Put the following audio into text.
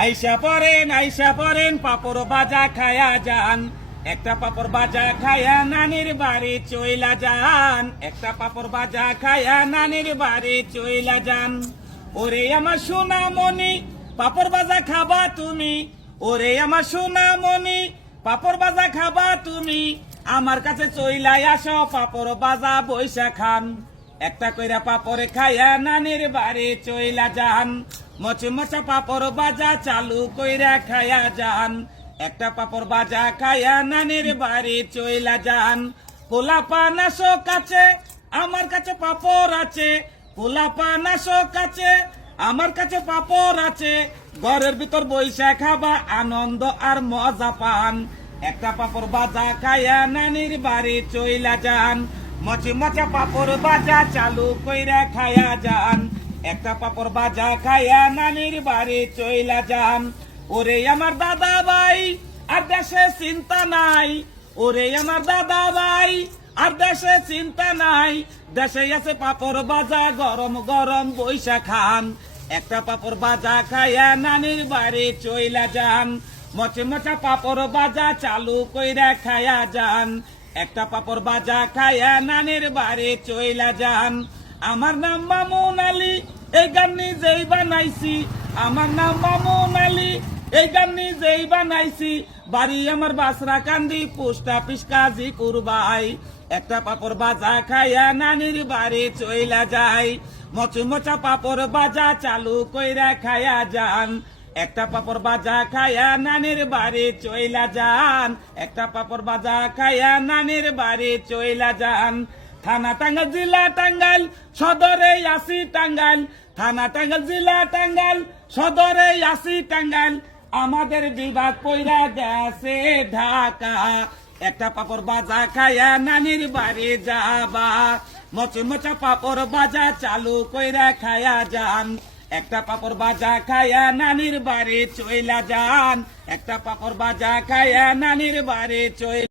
আইসা পরেন পাপড় বাজা খায়া যান, একটা পাপড় বাজা খায়া নানির বাড়ি চইলা যান, একটা পাপড় বাজা খায়া নানির বাড়ি চইলা যান। ওরে আমার সোনামণি পাপড় বাজা খাবা তুমি, ওরে আমার সোনামণি পাপড় বাজা খাবা তুমি, আমার কাছে চইলাই আসো পাপড় বাজা বইসা খান। একটা কইরা পাপড় খায়া নানির বাড়ি চইলা যান, মচমচা পাপড় বাজা চালু কইরা খায়া যান, একটা পাপড় বাজা খায়া নানির বাড়ি চইলা যান। পোলাপান আসো কাছে আমার কাছে পাপড় আছে, পোলাপান আসো কাছে আমার কাছে পাপড় আছে, ঘরের ভিতর বইসা খাবা আনন্দ আর মজা পান। একটা পাপড় বাজা খায়া নানির বাড়ি চইলা যান, মচমচা পাপড় বাজা চালু কইরা খায়া যান, একটা পাপড় বাজা খায়া নানির বাড়ি চইলা যান। ওরে আমার দাদা ভাই আর দেশে চিন্তা নাই, ওরে আমার দাদা ভাই আর দেশে চিন্তা নাই, দেশে আছে পাপড় বাজা গরম গরম বইসা খান। একটা পাপড় বাজা খায়া নানির বাড়ি চইলা যান, মচমচা পাপড় বাজা চালু কইরা খায়া যান, একটা পাপড় বাজা খায়া নানির বাড়ি চইলা যান। আমার নাম মামুন আলী, এই গান নিজেই বানাইছি, আমার নাম মামুন আলী, এই গান নিজেই বানাইছি, বাড়ি আমার বাসরা কান্দি পোস্ট অফিস কাজী কুরবাই। একটা পাপড় বাজা খায়া নানির বাড়ি চইলা যায়, মচমচা পাপড় বাজা চালু কইরা খায়া যান, একটা পাপড় বাজা খায়া নানির বাড়ি চইলা যান, একটা পাপড় বাজা খায়া নানির বাড়ি চইলা যান। থানা টাঙ্গাইল জেলা টাঙ্গাইল সদরে আসি টাঙ্গাইল, থানা টাঙ্গাইল জেলা টাঙ্গাইল সদরে আসি টাঙ্গাইল, আমাদের বিভাগ কইরা গেছে ঢাকা। একটা পাপড় বাজা খায়া নানির বাড়ি যাবা, মচমচা পাপড় বাজা চালু কইরা খায়া যান, একটা পাপড় বাজা খায়া নানির বাড়ি চইলা যান, একটা পাপড় বাজা খায়া নানির বাড়ি চইলা